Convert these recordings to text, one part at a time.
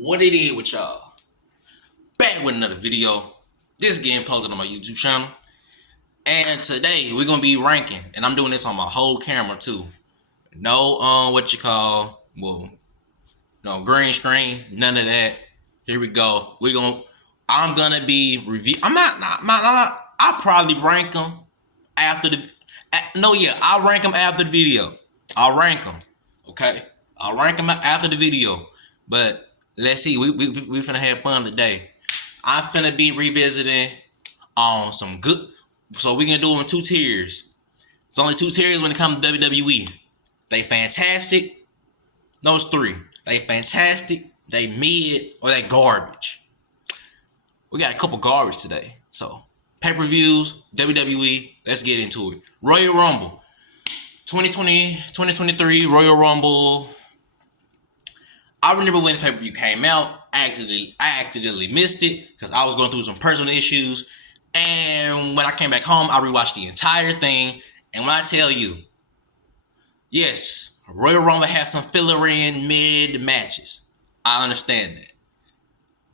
What it is with y'all? Back with another video. This getting posted on my YouTube channel. And today we're gonna be ranking. And I'm doing this on my whole camera too. No no green screen, none of that. Here we go. I'm gonna be review. I'll probably rank them after the I'll rank them after the video. I'll rank them. Okay? I'll rank them after the video. But let's see, we finna have fun today. I'm finna be revisiting on some good, so we can do them in two tiers. It's only two tiers when it comes to WWE. They fantastic. No, it's three. They fantastic, they mid, or they garbage. We got a couple garbage today. So, pay-per-views, WWE, let's get into it. Royal Rumble. 2023 Royal Rumble. I remember when this pay-per-view came out, I accidentally missed it because I was going through some personal issues. And when I came back home, I rewatched the entire thing. And when I tell you, yes, Royal Rumble has some filler in mid matches. I understand that.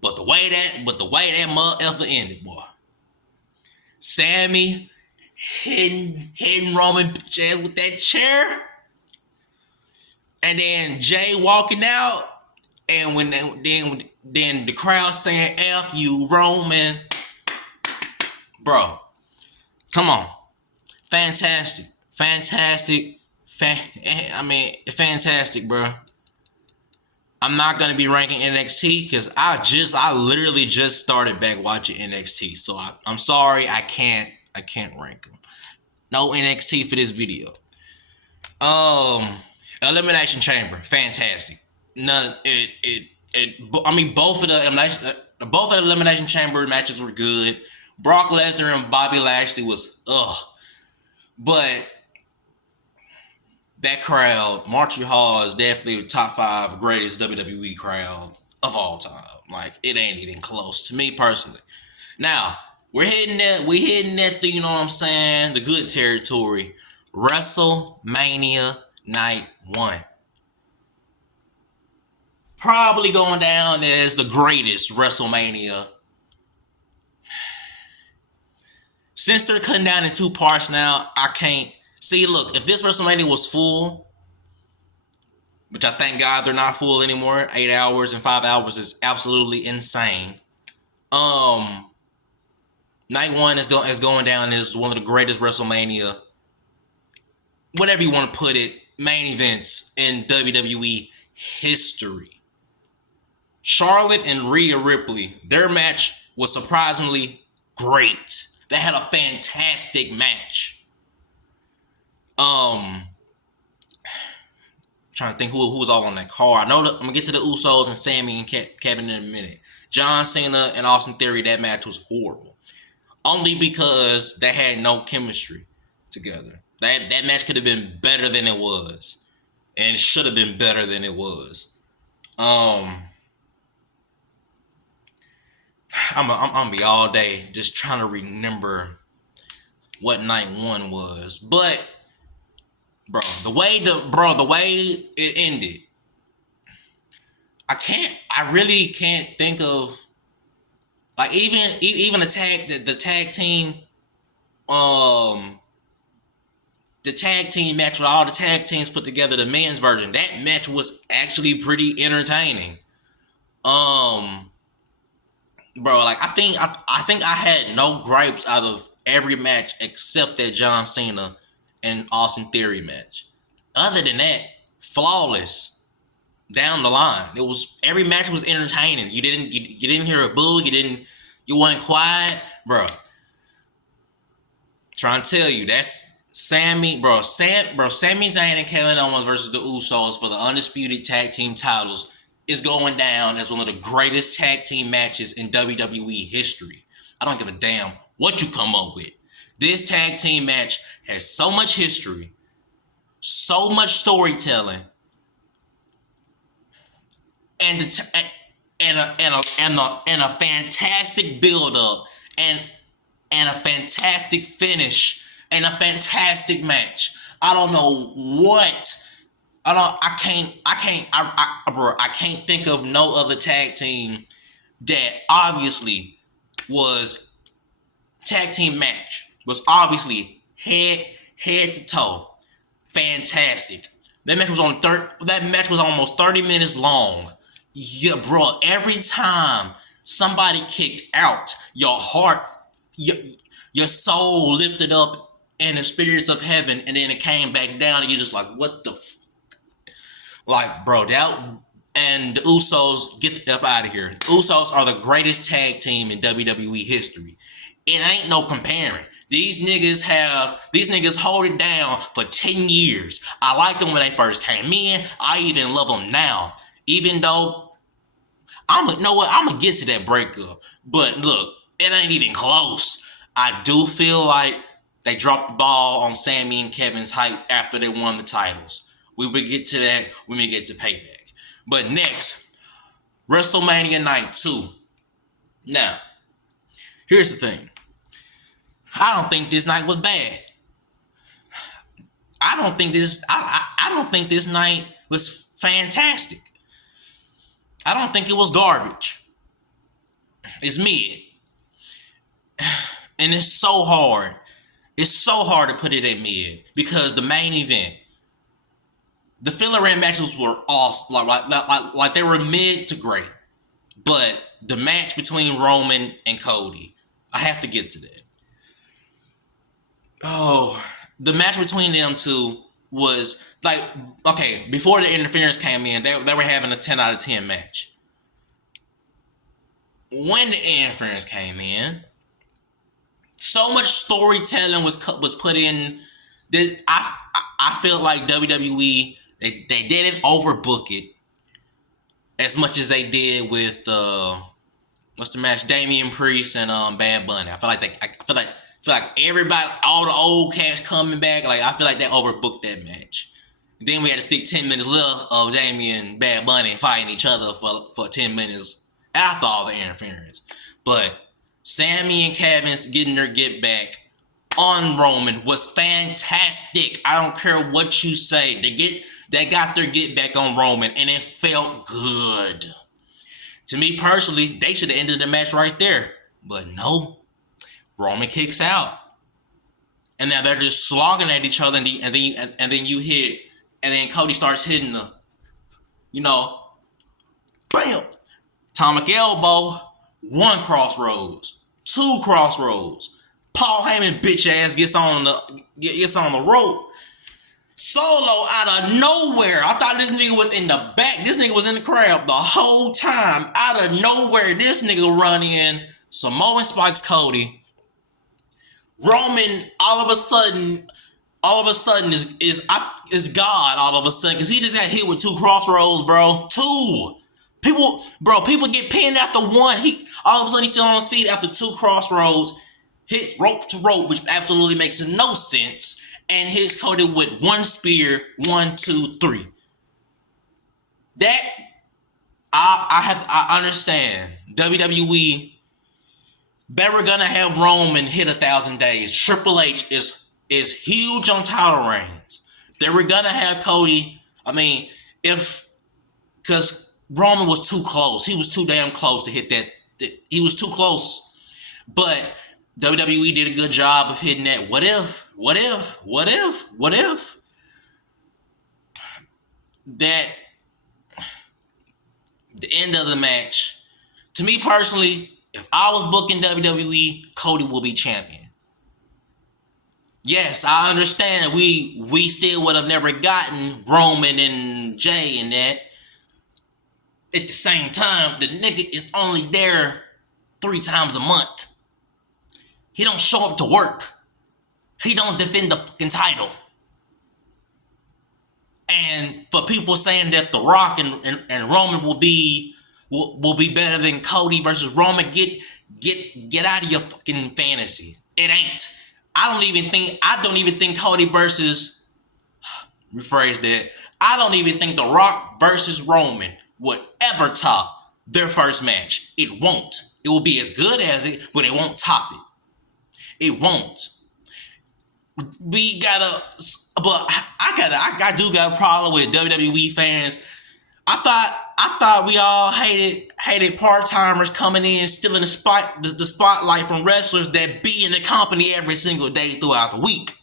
But the way that motherfucker ended, boy. Sammy hitting Roman bitch ass with that chair. And then Jay walking out. And when then the crowd saying F you, Roman. Bro, come on. Fantastic, bro. I'm not gonna be ranking NXT because I literally just started back watching NXT. So I'm sorry, I can't rank them. No NXT for this video. Elimination Chamber, fantastic. Both of the Elimination Chamber matches were good. Brock Lesnar and Bobby Lashley was but that crowd, Montreal Hall, is definitely the top 5 greatest WWE crowd of all time. Like, it ain't even close to me personally. Now, we're hitting at the, you know what I'm saying, the good territory. WrestleMania Night 1. Probably going down as the greatest WrestleMania. Since they're cutting down in 2 parts now, I can't see. Look, if this WrestleMania was full, which I thank God they're not full anymore, 8 hours and 5 hours is absolutely insane. Night 1 is going down as one of the greatest WrestleMania, whatever you want to put it, main events in WWE history. Charlotte and Rhea Ripley, their match was surprisingly great. They had a fantastic match. Trying to think who was all on that card. I know I'm gonna get to the Usos and Sammy and Kevin in a minute. John Cena and Austin Theory, that match was horrible. Only because they had no chemistry together. That match could have been better than it was. And it should have been better than it was. I'm gonna be all day just trying to remember what Night 1 was. But the way it ended, I really can't think of, like, even the tag team match with all the tag teams put together, the men's version. That match was actually pretty entertaining. Like, I think I had no gripes out of every match except that John Cena and Austin Theory match. Other than that, flawless down the line. Every match was entertaining. You didn't hear a boo. You weren't quiet, bro. Trying to tell you, that's Sami Zayn and Kevin Owens versus the Usos for the undisputed tag team titles is going down as one of the greatest tag team matches in WWE history. I don't give a damn what you come up with. This tag team match has so much history, so much storytelling, and a fantastic build up, and a fantastic finish, and a fantastic match. I don't know what Bro, I can't think of no other tag team that obviously was tag team match was obviously head to toe fantastic. That match was almost 30 minutes long. Yeah, bro. Every time somebody kicked out, your heart, your soul lifted up in the spirits of heaven, and then it came back down, and you're just like, what the like, bro, that and the Usos get up out of here. The Usos are the greatest tag team in WWE history. It ain't no comparing. These niggas hold it down for 10 years. I liked them when they first came in. I even love them now. Even though I'm gonna get to that breakup. But look, it ain't even close. I do feel like they dropped the ball on Sammy and Kevin's hype after they won the titles. We will get to that when we get to Payback. But next, WrestleMania Night 2. Now, here's the thing. I don't think this night was bad. I don't think this night was fantastic. I don't think it was garbage. It's mid. And it's so hard. It's so hard to put it at mid because the main event, the filler-in matches were awesome. Like they were mid to great. But the match between Roman and Cody, I have to get to that. Oh, the match between them two was like, okay, before the interference came in, they were having a 10 out of 10 match. When the interference came in, so much storytelling was put in that I feel like WWE they didn't overbook it as much as they did with what's the match, Damian Priest and Bad Bunny. I feel like everybody, all the old cast coming back. Like I feel like they overbooked that match. Then we had to stick 10 minutes left of Damian and Bad Bunny fighting each other for 10 minutes after all the interference. But Sammy and Kevin's getting their get back on Roman was fantastic. I don't care what you say. They got their get back on Roman, and it felt good. To me personally, they should have ended the match right there. But no, Roman kicks out. And now they're just slogging at each other, and then you hit, and then Cody starts hitting the, bam! Atomic elbow, 1 crossroads, 2 crossroads. Paul Heyman bitch ass gets on the rope. Solo out of nowhere. I thought this nigga was in the back. This nigga was in the crowd the whole time. Out of nowhere, this nigga run in. Samoan spikes Cody. Roman all of a sudden is God all of a sudden because he just got hit with 2 crossroads, bro. 2. People get pinned after 1. He all of a sudden he's still on his feet after 2 crossroads. Hits rope to rope, which absolutely makes no sense, and hits Cody with 1 spear, 1, 2, 3. That I understand. WWE, they were gonna have Roman hit 1,000 days. Triple H is huge on title reigns. They were gonna have Cody. I mean, because Roman was too close. He was too damn close to hit that. He was too close, but WWE did a good job of hitting that. What if that the end of the match, to me personally, if I was booking WWE, Cody will be champion. Yes, I understand we still would have never gotten Roman and Jay and that. At the same time, the nigga is only there 3 times a month. He don't show up to work. He don't defend the fucking title. And for people saying that The Rock and Roman will be better than Cody versus Roman, get out of your fucking fantasy. It ain't. I don't even think Cody versus, rephrase that, I don't even think The Rock versus Roman would ever top their first match. It won't. It will be as good as it, but it won't top it. It won't. We gotta, But I do got a problem with WWE fans. I thought we all hated part timers coming in stealing the spotlight from wrestlers that be in the company every single day throughout the week.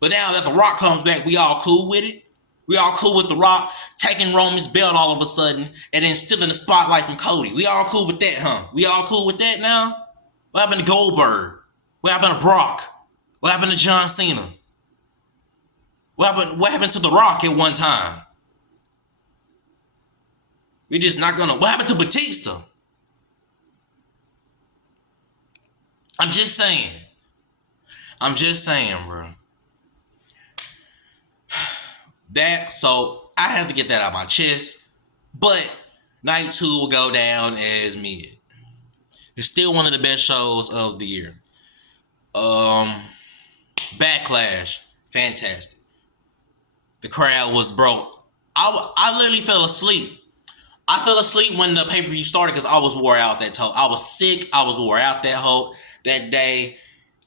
But now that The Rock comes back, we all cool with it. We all cool with The Rock taking Roman's belt all of a sudden and then stealing the spotlight from Cody. We all cool with that, huh? We all cool with that now? What happened to Goldberg? What happened to Brock? What happened to John Cena? What happened to The Rock at one time? We just not gonna. What happened to Batista? I'm just saying. I'm just saying, bro. So I have to get that out of my chest. But night 2 will go down as mid. It's still one of the best shows of the year. Backlash, fantastic. The crowd was broke. I literally fell asleep. I fell asleep when the pay-per-view started because I was wore out I was sick. I was wore out that day.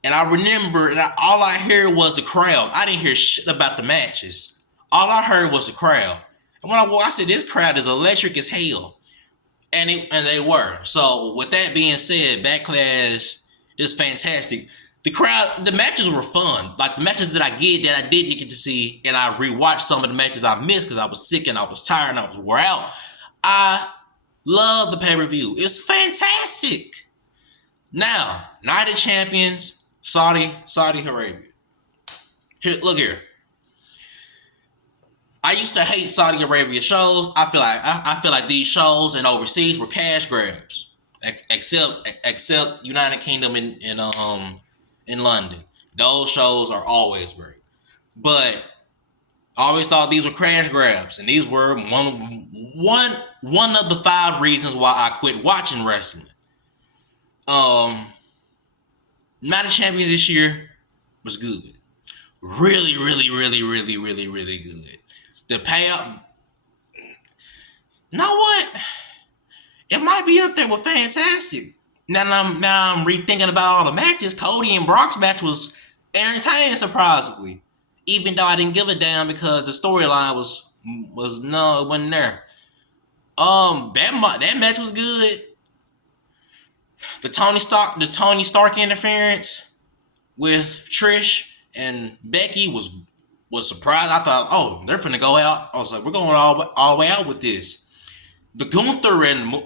And I remember that all I heard was the crowd. I didn't hear shit about the matches. All I heard was the crowd. And when I said, this crowd is electric as hell. And they were. So with that being said, Backlash is fantastic. The matches were fun. Like the matches that I did get to see, and I rewatched some of the matches I missed because I was sick and I was tired and I was wore out. I love the pay-per-view. It's fantastic. Now, Night of Champions, Saudi Arabia. Look here. I used to hate Saudi Arabia shows. I feel like these shows and overseas were cash grabs, except United Kingdom in London. Those shows are always great, but I always thought these were crash grabs, and these were one of the 5 reasons why I quit watching wrestling. Night of Champions this year was good. Really, really, really, really, really, really good. The payout. You know what? It might be up there with fantastic. Now I'm rethinking about all the matches. Cody and Brock's match was entertaining, surprisingly. Even though I didn't give a damn because the storyline was no, it wasn't there. That match was good. The Tony Stark interference with Trish and Becky was surprised. I thought, oh, they're finna go out. I was like, we're going all the way out with this. The Gunther and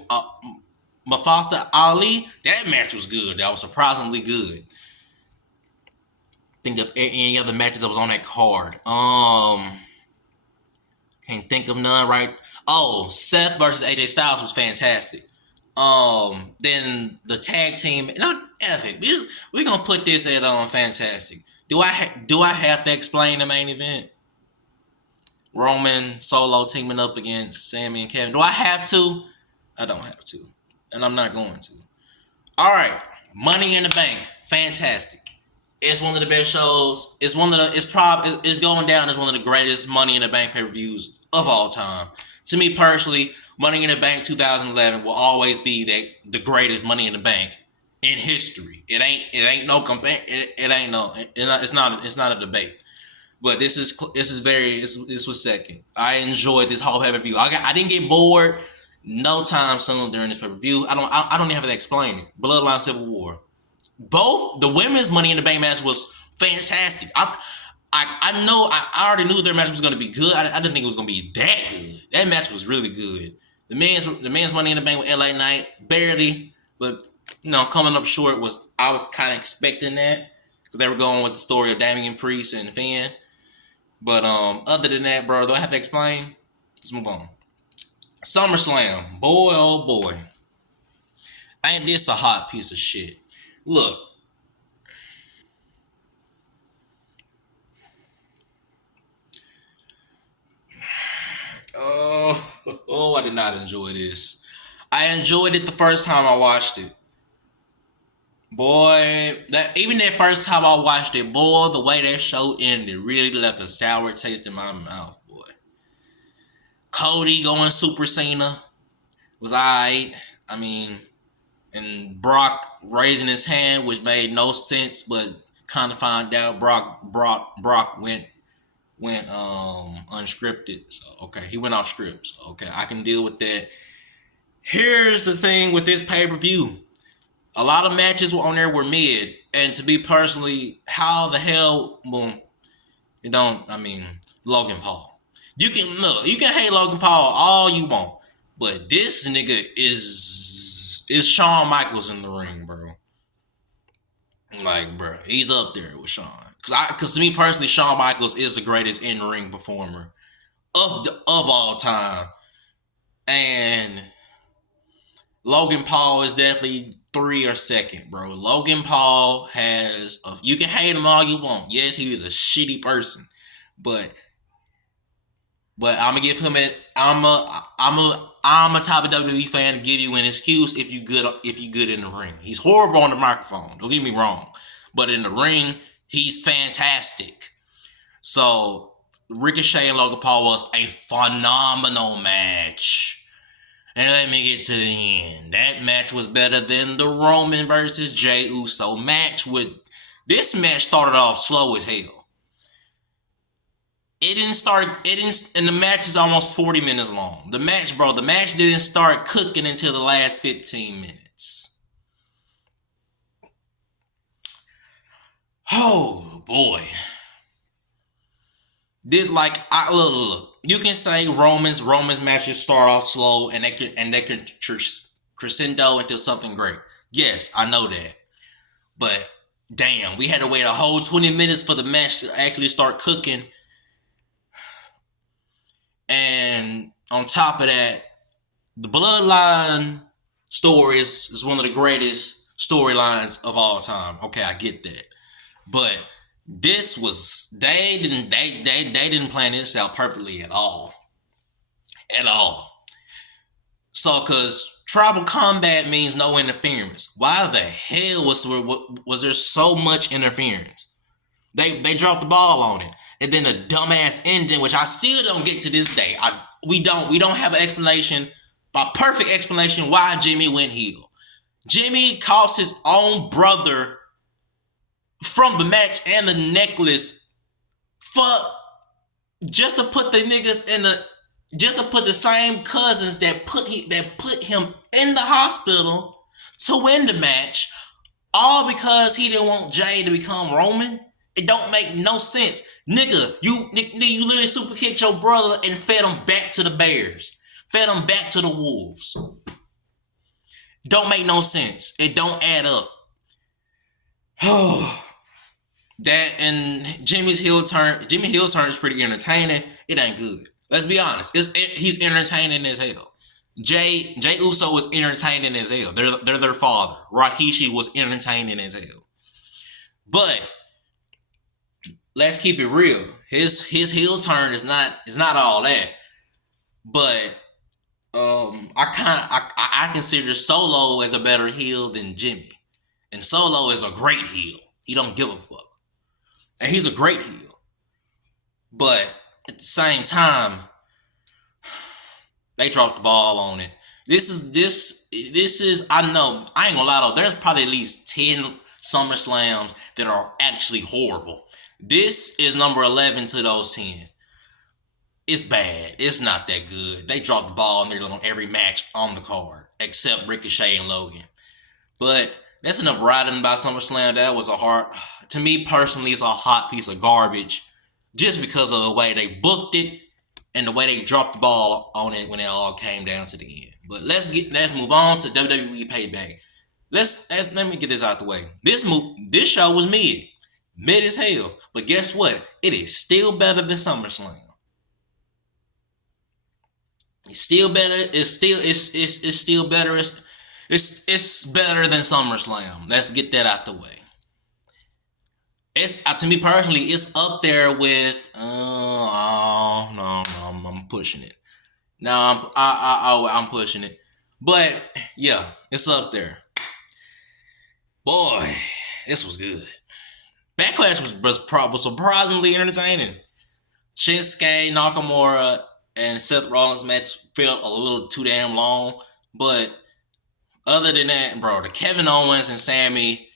Mustafa Ali, that match was good. That was surprisingly good. Think of any other matches that was on that card. Can't think of none right. Oh, Seth versus AJ Styles was fantastic. Then the tag team, epic. We're gonna put this at fantastic. Do I have to explain the main event? Roman Solo teaming up against Sami and Kevin. Do I have to? I don't have to, and I'm not going to. All right, Money in the Bank, fantastic. It's one of the best shows. It's going down as one of the greatest Money in the Bank pay-per-views of all time. To me personally, Money in the Bank 2011 will always be the greatest Money in the Bank in history. It ain't no compare. It's not a debate. But this was second. I enjoyed this whole pay-per-view. I didn't get bored no time soon during this pay-per-view. I don't even have to explain it. Bloodline Civil War. Both the women's Money in the Bank match was fantastic. I already knew their match was going to be good. I didn't think it was going to be that good. That match was really good. The men's Money in the Bank with LA Knight, barely, but coming up short I was kind of expecting that because they were going with the story of Damian Priest and Finn. But other than that, bro, do I have to explain? Let's move on. SummerSlam, boy, oh boy, ain't this a hot piece of shit? Look. I did not enjoy this. I enjoyed it the first time I watched it. Boy, even that first time I watched it, boy, the way that show ended really left a sour taste in my mouth, boy. Cody going Super Cena was alright. I mean, and Brock raising his hand, which made no sense, but kind of found out Brock went went unscripted. So okay, he went off script. So okay, I can deal with that. Here's the thing with this pay-per-view. A lot of matches on there were mid. And to be personally, how the hell, well, you don't, I mean, Logan Paul. You can hate Logan Paul all you want. But this nigga is Shawn Michaels in the ring, bro. Like, bro, he's up there with Shawn. Cause to me personally, Shawn Michaels is the greatest in-ring performer of all time. And Logan Paul is definitely 3 or second, bro. Logan Paul has you can hate him all you want. Yes, he was a shitty person, but I'm gonna give him it. I'm a type of WWE fan to give you an excuse if you good in the ring. He's horrible on the microphone. Don't get me wrong, but in the ring, he's fantastic. So Ricochet and Logan Paul was a phenomenal match. And let me get to the end. That match was better than the Roman versus Jey Uso match. This match started off slow as hell. And the match is almost 40 minutes long. The match didn't start cooking until the last 15 minutes. Oh boy. Look. You can say Roman's matches start off slow and they can crescendo into something great. Yes, I know that. But damn, we had to wait a whole 20 minutes for the match to actually start cooking. And on top of that, the Bloodline story is one of the greatest storylines of all time. Okay, I get that. But this was they didn't plan this out perfectly at all. So, cause tribal combat means no interference. Why the hell was there so much interference? They dropped the ball on it, and then a dumbass ending, which I still don't get to this day. We don't have an explanation, a perfect explanation why Jimmy went heel. Jimmy cost his own brother from the match and the necklace for just to put the same cousins that put him in the hospital to win the match, all because he didn't want Jay to become Roman. It don't make no sense, nigga. You literally super kicked your brother and fed him back to the Bears, fed him back to the Wolves. Don't make no sense. It don't add up. That and Jimmy Hill's turn is pretty entertaining. It ain't good. Let's be honest. He's entertaining as hell. Jey Uso was entertaining as hell. They're their father. Rikishi was entertaining as hell. But let's keep it real. His heel turn is not all that. But I consider Solo as a better heel than Jimmy. And Solo is a great heel. He don't give a fuck. And he's a great heel. But at the same time, they dropped the ball on it. This is I know, I ain't gonna lie though, there's probably at least 10 SummerSlams that are actually horrible. This is number 11 to those 10. It's bad. It's not that good. They dropped the ball on every match on the card, except Ricochet and Logan. But that's enough riding about SummerSlam. That was to me personally, it's a hot piece of garbage just because of the way they booked it and the way they dropped the ball on it when it all came down to the end. But let's move on to WWE Payback. Let me get this out the way. This show was mid as hell. But guess what? It is still better than SummerSlam. It's still better. It's still better. It's better than SummerSlam. Let's get that out the way. It's to me personally, it's up there with. I'm pushing it. No, I'm pushing it. But yeah, it's up there. Boy, this was good. Backlash was surprisingly entertaining. Shinsuke Nakamura and Seth Rollins match felt a little too damn long, but other than that, bro, the Kevin Owens and Sammy,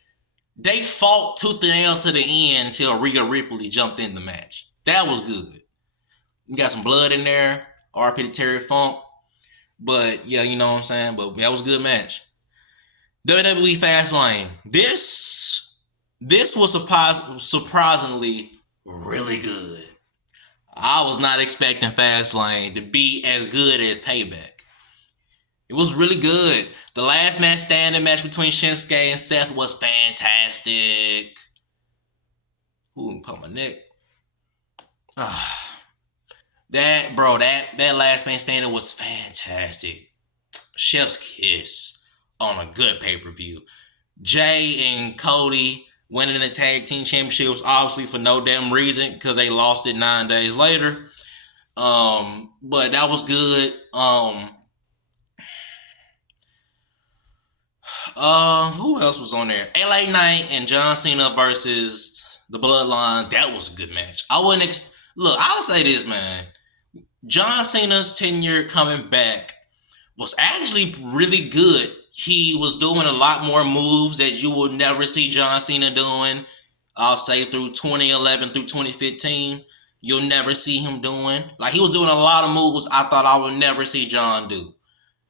they fought tooth and nail to the end until Rhea Ripley jumped in the match. That was good. You got some blood in there. RP to Terry Funk. But yeah, you know what I'm saying? But that was a good match. WWE Fastlane. This was surprisingly really good. I was not expecting Fastlane to be as good as Payback. It was really good. The last man standing match between Shinsuke and Seth was fantastic. Ooh, put my neck. That last man standing was fantastic. Chef's kiss on a good pay-per-view. Jay and Cody winning the tag team championships, obviously for no damn reason, because they lost it 9 days later. But that was good. Who else was on there? LA Knight and John Cena versus the Bloodline. That was a good match. I wouldn't look. I'll say this, man. John Cena's tenure coming back was actually really good. He was doing a lot more moves that you will never see John Cena doing. I'll say through 2011 through 2015, you'll never see him doing. Like, he was doing a lot of moves I thought I would never see John do.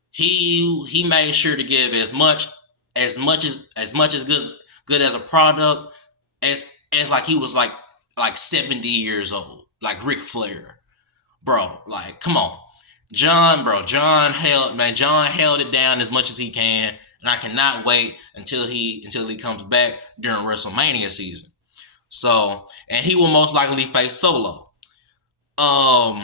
He made sure to give as much as good as a product as like he was like 70 years old, like Ric Flair. Bro, like, come on. John held it down as much as he can, and I cannot wait until he comes back during WrestleMania season. So, and he will most likely face Solo. To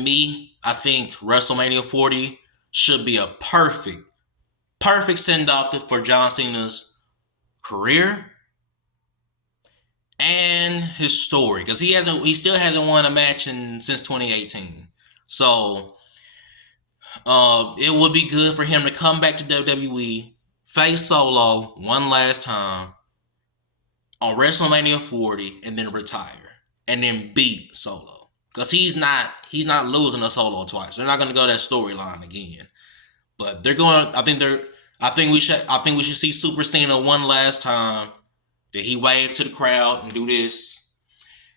me, I think WrestleMania 40 should be a perfect send off for John Cena's career and his story, because he still hasn't won a match since 2018. So it would be good for him to come back to WWE, face Solo one last time on WrestleMania 40, and then retire, and then beat Solo, because he's not losing to Solo twice. They're not going to go that storyline again, but they're going. I think we should see Super Cena one last time. That he wave to the crowd and do this,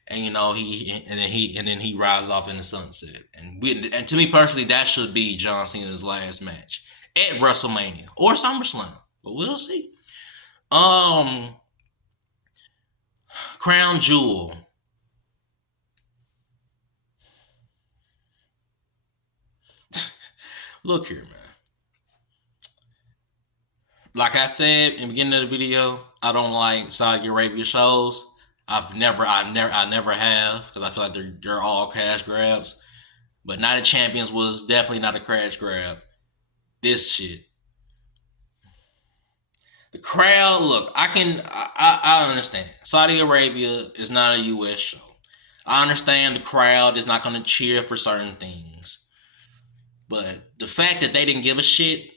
and then he rides off in the sunset. And to me personally, that should be John Cena's last match at WrestleMania or SummerSlam, but we'll see. Crown Jewel. Look here, man. Like I said in the beginning of the video, I don't like Saudi Arabia shows. I never have, because I feel like they're all cash grabs. But Night of Champions was definitely not a cash grab. This shit. The crowd, look, I understand. Saudi Arabia is not a U.S. show. I understand the crowd is not going to cheer for certain things. But the fact that they didn't give a shit,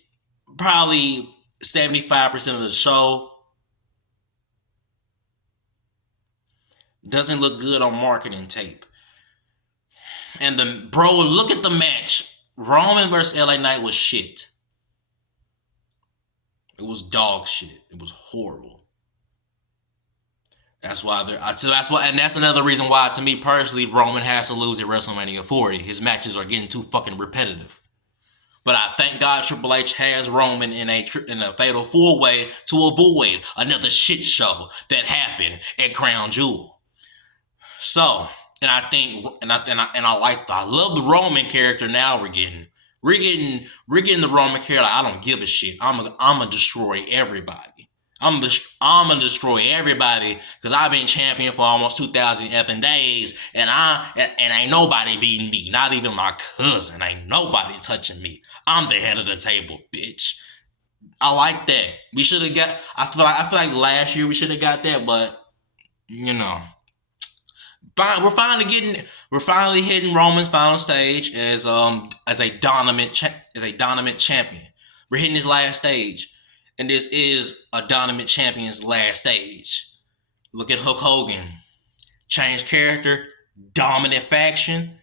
probably 75% of the show, doesn't look good on marketing tape. And look at the match. Roman versus LA Knight was shit. It was dog shit. It was horrible. That's another reason why, to me personally, Roman has to lose at WrestleMania 40. His matches are getting too fucking repetitive. But I thank God Triple H has Roman in a fatal 4-way to avoid another shit show that happened at Crown Jewel. So, and I love the Roman character now we're getting. We're getting the Roman character. Like, I don't give a shit. I'm gonna destroy everybody. I'm gonna destroy everybody, because I've been champion for almost 2,000 effing days, and ain't nobody beating me. Not even my cousin. Ain't nobody touching me. I'm the head of the table, bitch. I like that. We should have got. I feel like last year we should have got that, but we're finally hitting Roman's final stage as a dominant champion. We're hitting his last stage, and this is a dominant champion's last stage. Look at Hulk Hogan, changed character, dominant faction,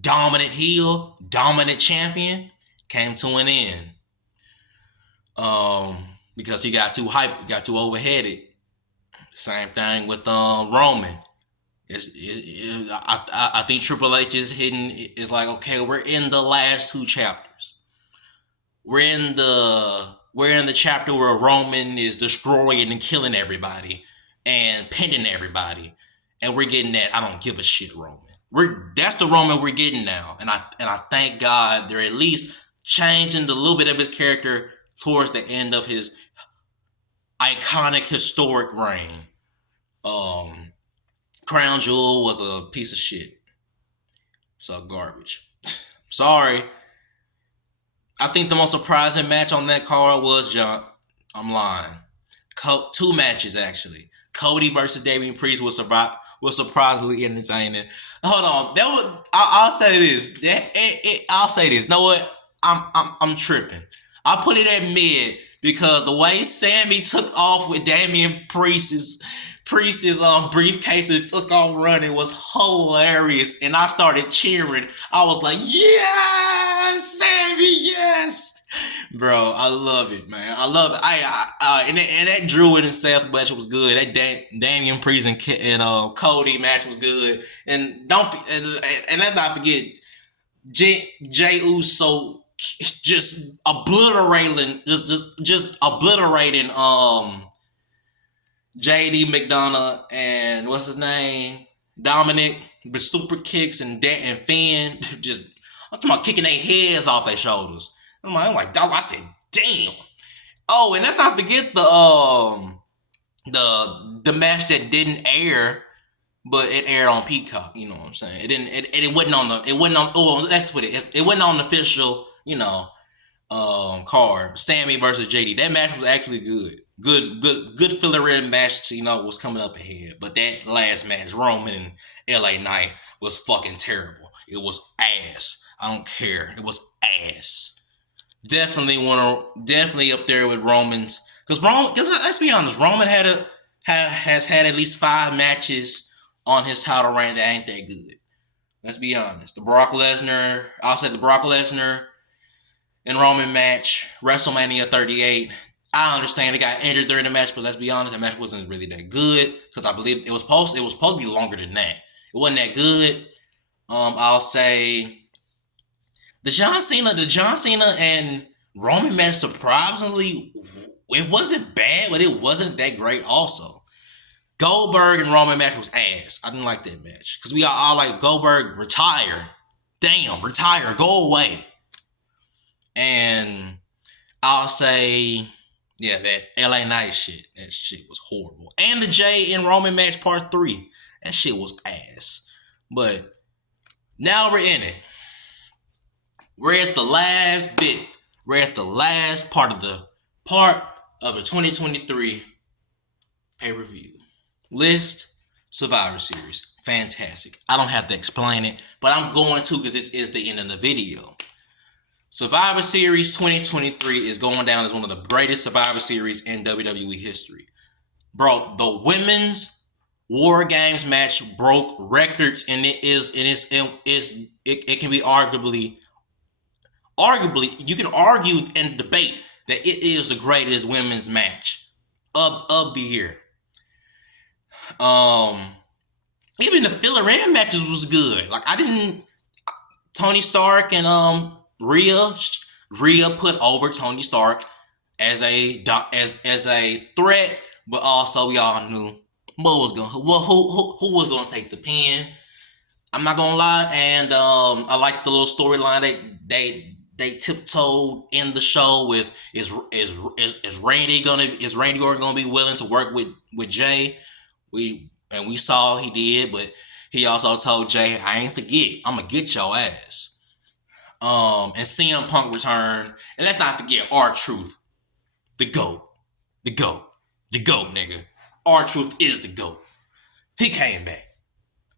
dominant heel, dominant champion, came to an end. Because he got too hyped, he got too overheaded. Same thing with Roman. I think Triple H is hitting is like, okay, we're in the last two chapters. We're in the chapter where Roman is destroying and killing everybody and pinning everybody, and we're getting that I don't give a shit Roman. That's the Roman we're getting now, and I thank God they're at least changing a little bit of his character towards the end of his iconic historic reign. Crown Jewel was a piece of shit. So garbage. Sorry. I think the most surprising match on that card was John. I'm lying. Two matches actually. Cody versus Damian Priest was surprisingly entertaining. Hold on, I'll say this. I'll say this. You know what? I'm tripping. I put it at mid because the way Sammy took off with Damian Priest's briefcase and took off running was hilarious, and I started cheering. I was like, "Yes, Sammy, yes!" Bro, I love it, man. I love it. And that Drew and Seth match was good. That Damian Priest and Cody match was good. And let's not forget Jey Uso just obliterating JD McDonough and what's his name, Dominic, with super kicks and Finn just I'm talking about kicking their heads off their shoulders. I said, damn. Oh, and let's not forget the match that didn't air, but it aired on Peacock. You know what I'm saying? It wasn't on the. It wasn't on. Oh, that's what it is. It wasn't on the official. Card. Sammy versus JD. That match was actually good. Good filler match. Was coming up ahead. But that last match, Roman and LA Knight, was fucking terrible. It was ass. I don't care. It was ass. Definitely up there with Roman's. Because let's be honest, Roman has had at least 5 matches on his title reign that ain't that good. Let's be honest. I'll say the Brock Lesnar and Roman match, WrestleMania 38. I understand he got injured during the match, but let's be honest, the match wasn't really that good because I believe it was supposed to be longer than that. It wasn't that good. I'll say the John Cena and Roman match, surprisingly, it wasn't bad, but it wasn't that great also. Goldberg and Roman match was ass. I didn't like that match because we all like Goldberg, retire. Damn, retire, go away. And I'll say, yeah, that LA Knight shit. That shit was horrible. And the Jey and Roman match part 3. That shit was ass. But now we're in it. We're at the last bit. We're at the last part of the 2023 pay-per-view. List, Survivor Series. Fantastic. I don't have to explain it, but I'm going to because this is the end of the video. Survivor Series 2023 is going down as one of the greatest Survivor Series in WWE history. Bro, the women's War Games match broke records, and it can be arguably you can argue and debate that it is the greatest women's match of the year. Even the filler-in matches was good. Like Tony Stark and Rhea put over Tony Stark as a threat, but also we all knew who was going to take the pin. I'm not gonna lie, and I like the little storyline they tiptoed in the show with is Randy Orton gonna be willing to work with Jey? We saw he did, but he also told Jey, I ain't forget, I'm gonna get your ass. And CM Punk returned, and let's not forget R-Truth, the GOAT, nigga. R-Truth is the GOAT. He came back,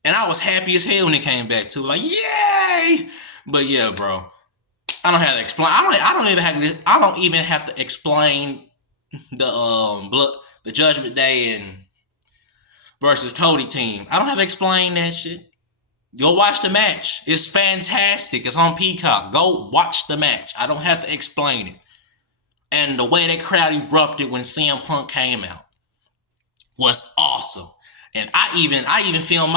and I was happy as hell when he came back too. Like, yay! But yeah, bro, I don't have to explain. I don't even have to explain the Judgment Day and versus Cody team. I don't have to explain that shit. Go watch the match. It's fantastic. It's on Peacock. Go watch the match. I don't have to explain it. And the way that crowd erupted when CM Punk came out was awesome. And I even filmed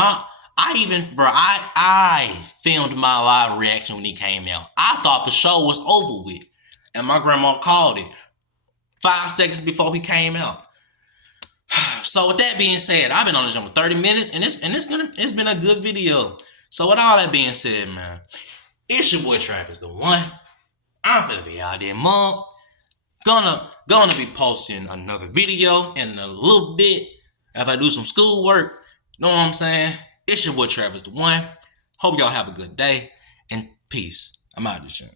I filmed my live reaction when he came out. I thought the show was over with. And my grandma called it 5 seconds before he came out. So with that being said, I've been on this for 30 minutes and it's been a good video. So with all that being said, man, it's your boy Travis the one. I'm gonna be out there, mom. Gonna be posting another video in a little bit after I do some schoolwork. Know what I'm saying? It's your boy Travis the one. Hope y'all have a good day and peace. I'm out of this shit.